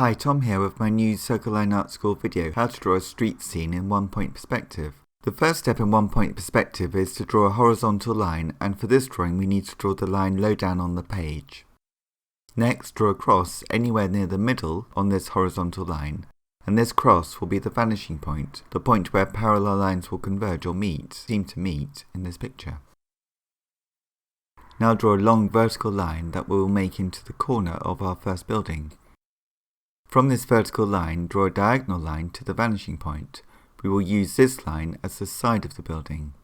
Hi, Tom here with my new Circle Line Art School video, how to draw a street scene in one-point perspective. The first step in one-point perspective is to draw a horizontal line, and for this drawing we need to draw the line low down on the page. Next, draw a cross anywhere near the middle on this horizontal line, and this cross will be the vanishing point, the point where parallel lines will converge or seem to meet in this picture. Now draw a long vertical line that we will make into the corner of our first building. From this vertical line, draw a diagonal line to the vanishing point. We will use this line as the side of the building.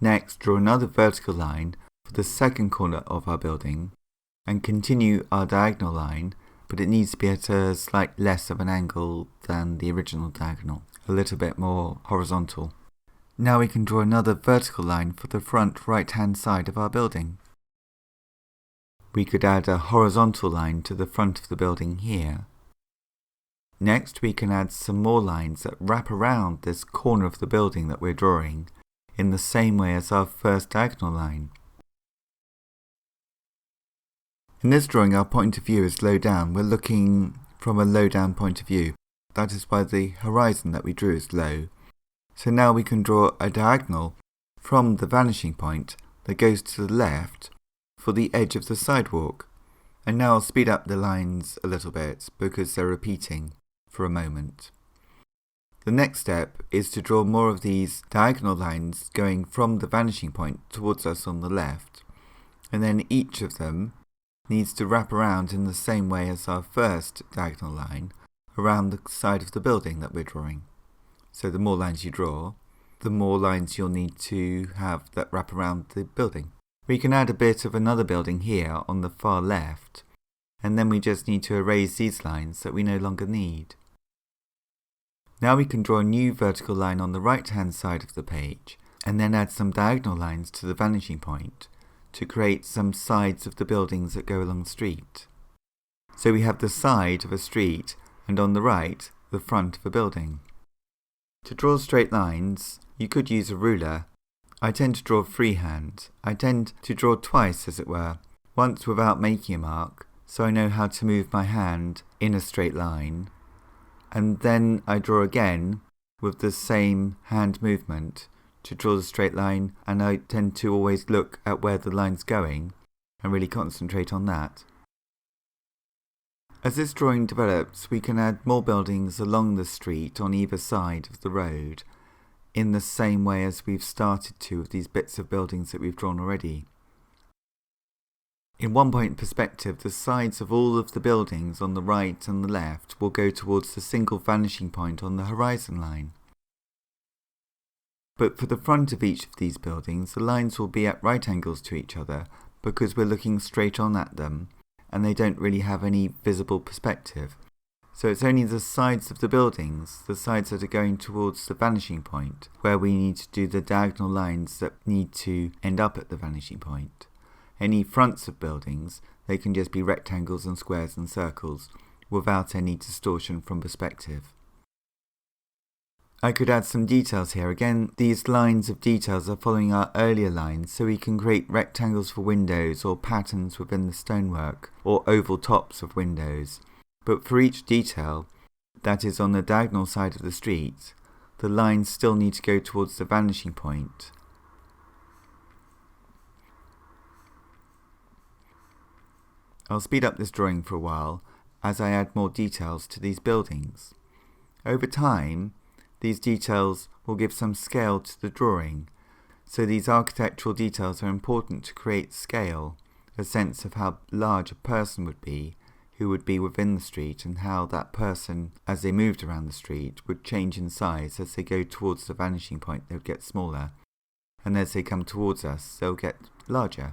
Next, draw another vertical line for the second corner of our building and continue our diagonal line, but it needs to be at a slight less of an angle than the original diagonal, a little bit more horizontal. Now we can draw another vertical line for the front right-hand side of our building. We could add a horizontal line to the front of the building here. Next, we can add some more lines that wrap around this corner of the building that we're drawing in the same way as our first diagonal line. In this drawing, our point of view is low down. We're looking from a low down point of view. That is why the horizon that we drew is low. So now we can draw a diagonal from the vanishing point that goes to the left for the edge of the sidewalk. And now I'll speed up the lines a little bit because they're repeating for a moment. The next step is to draw more of these diagonal lines going from the vanishing point towards us on the left, and then each of them needs to wrap around in the same way as our first diagonal line around the side of the building that we're drawing. So the more lines you draw, the more lines you'll need to have that wrap around the building. We can add a bit of another building here on the far left, and then we just need to erase these lines that we no longer need. Now we can draw a new vertical line on the right-hand side of the page, and then add some diagonal lines to the vanishing point to create some sides of the buildings that go along the street. So we have the side of a street, and on the right, the front of a building. To draw straight lines, you could use a ruler. I tend to draw freehand. I tend to draw twice, as it were, once without making a mark, so I know how to move my hand in a straight line, and then I draw again with the same hand movement to draw the straight line, and I tend to always look at where the line's going and really concentrate on that. As this drawing develops, we can add more buildings along the street on either side of the road in the same way as we've started to with these bits of buildings that we've drawn already. In one-point perspective, the sides of all of the buildings on the right and the left will go towards the single vanishing point on the horizon line. But for the front of each of these buildings, the lines will be at right angles to each other because we're looking straight on at them and they don't really have any visible perspective. So it's only the sides of the buildings, the sides that are going towards the vanishing point, where we need to do the diagonal lines that need to end up at the vanishing point. Any fronts of buildings, they can just be rectangles and squares and circles without any distortion from perspective. I could add some details here. Again, these lines of details are following our earlier lines, so we can create rectangles for windows or patterns within the stonework or oval tops of windows. But for each detail that is on the diagonal side of the street, the lines still need to go towards the vanishing point. I'll speed up this drawing for a while as I add more details to these buildings. Over time, these details will give some scale to the drawing, so these architectural details are important to create scale, a sense of how large a person would be who would be within the street and how that person, as they moved around the street, would change in size. As they go towards the vanishing point, they would get smaller, and as they come towards us, they'll get larger.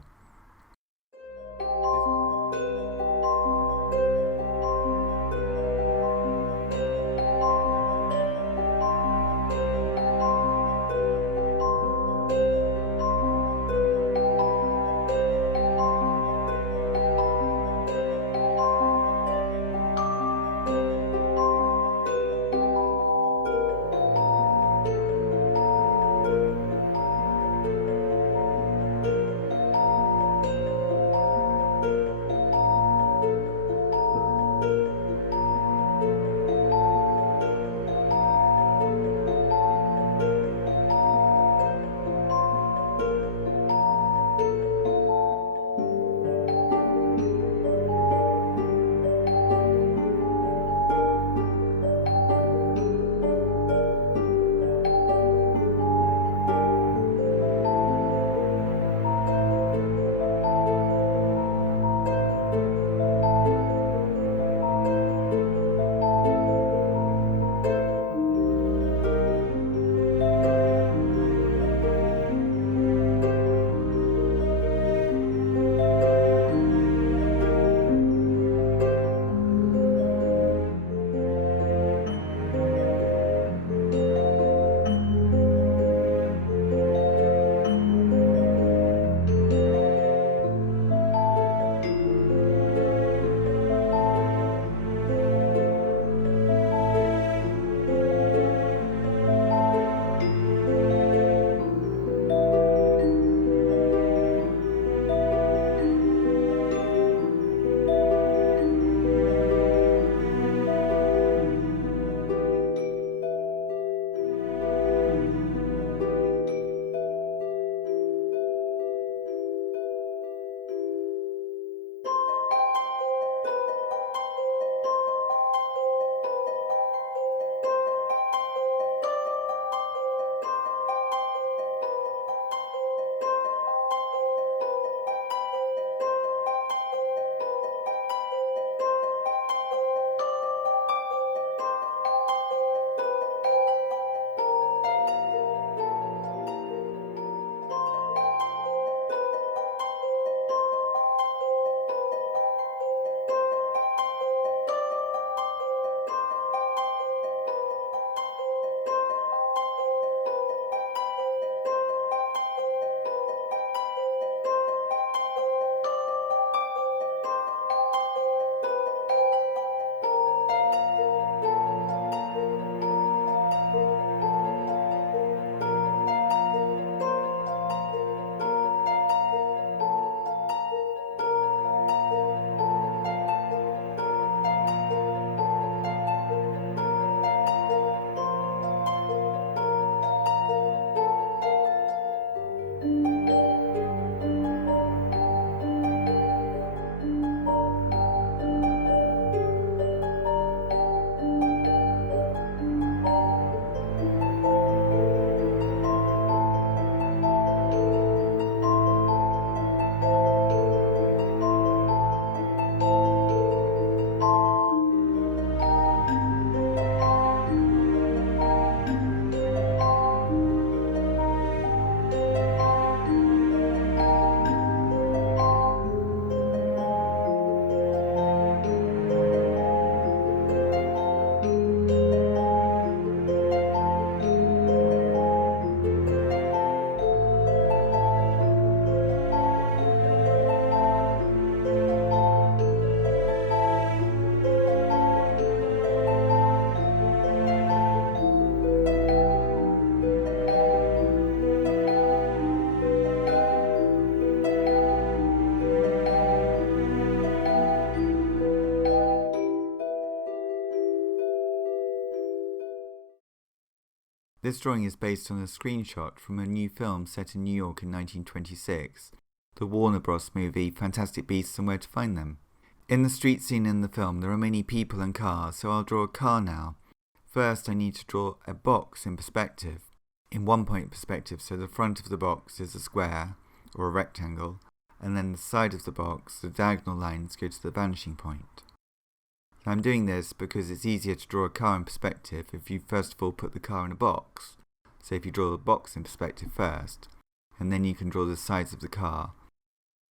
This drawing is based on a screenshot from a new film set in New York in 1926, the Warner Bros. Movie Fantastic Beasts and Where to Find Them. In the street scene in the film, there are many people and cars, so I'll draw a car now. First, I need to draw a box in perspective, in 1 point perspective, so the front of the box is a square, or a rectangle, and then the side of the box, the diagonal lines go to the vanishing point. I'm doing this because it's easier to draw a car in perspective if you first of all put the car in a box. So if you draw the box in perspective first, and then you can draw the sides of the car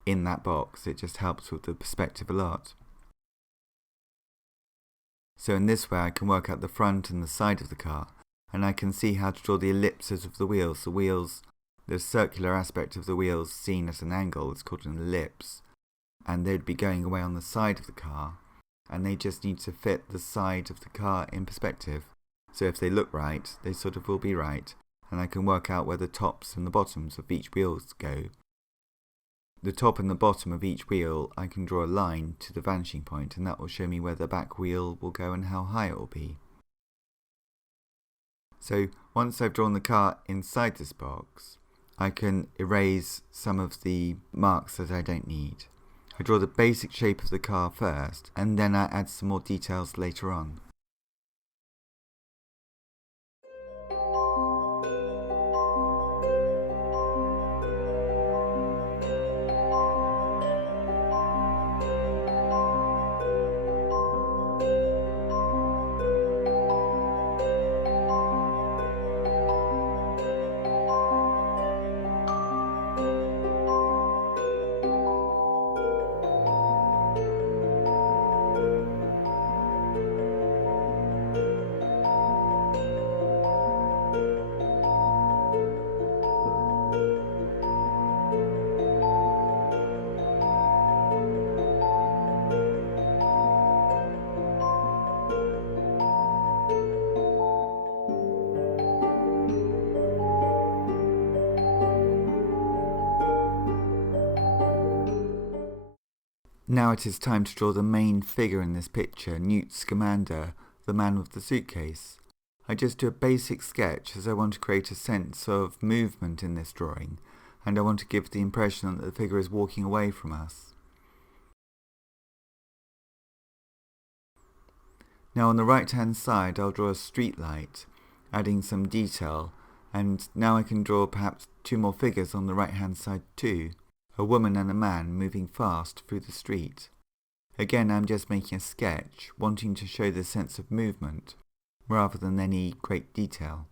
in that box, it just helps with the perspective a lot. So in this way I can work out the front and the side of the car, and I can see how to draw the ellipses of the wheels. The circular aspect of the wheels seen at an angle is called an ellipse, and they'd be going away on the side of the car, and they just need to fit the side of the car in perspective. So if they look right, they sort of will be right, and I can work out where the tops and the bottoms of each wheel go. The top and the bottom of each wheel, I can draw a line to the vanishing point, and that will show me where the back wheel will go and how high it will be. So once I've drawn the car inside this box, I can erase some of the marks that I don't need. I draw the basic shape of the car first, and then I add some more details later on. Now it is time to draw the main figure in this picture, Newt Scamander, the man with the suitcase. I just do a basic sketch as I want to create a sense of movement in this drawing, and I want to give the impression that the figure is walking away from us. Now on the right hand side I'll draw a streetlight, adding some detail, and now I can draw perhaps two more figures on the right hand side too. A woman and a man moving fast through the street. Again, I'm just making a sketch, wanting to show the sense of movement, rather than any great detail.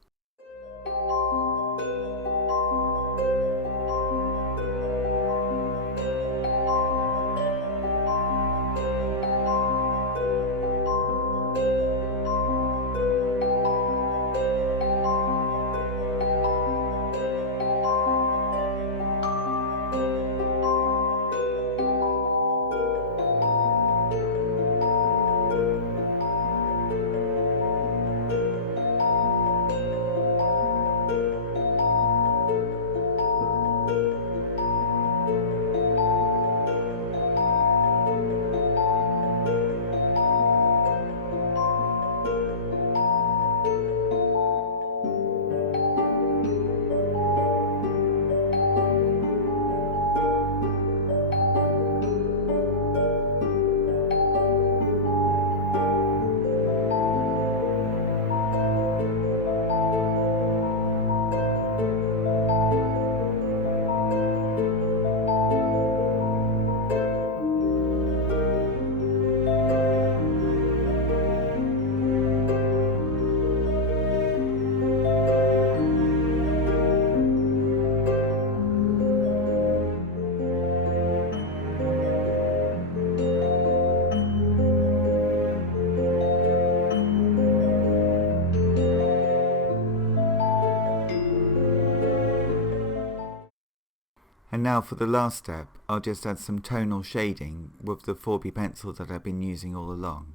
And now for the last step, I'll just add some tonal shading with the 4B pencil that I've been using all along.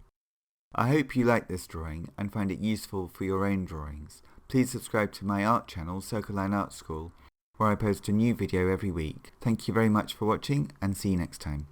I hope you like this drawing and find it useful for your own drawings. Please subscribe to my art channel, Circle Line Art School, where I post a new video every week. Thank you very much for watching and see you next time.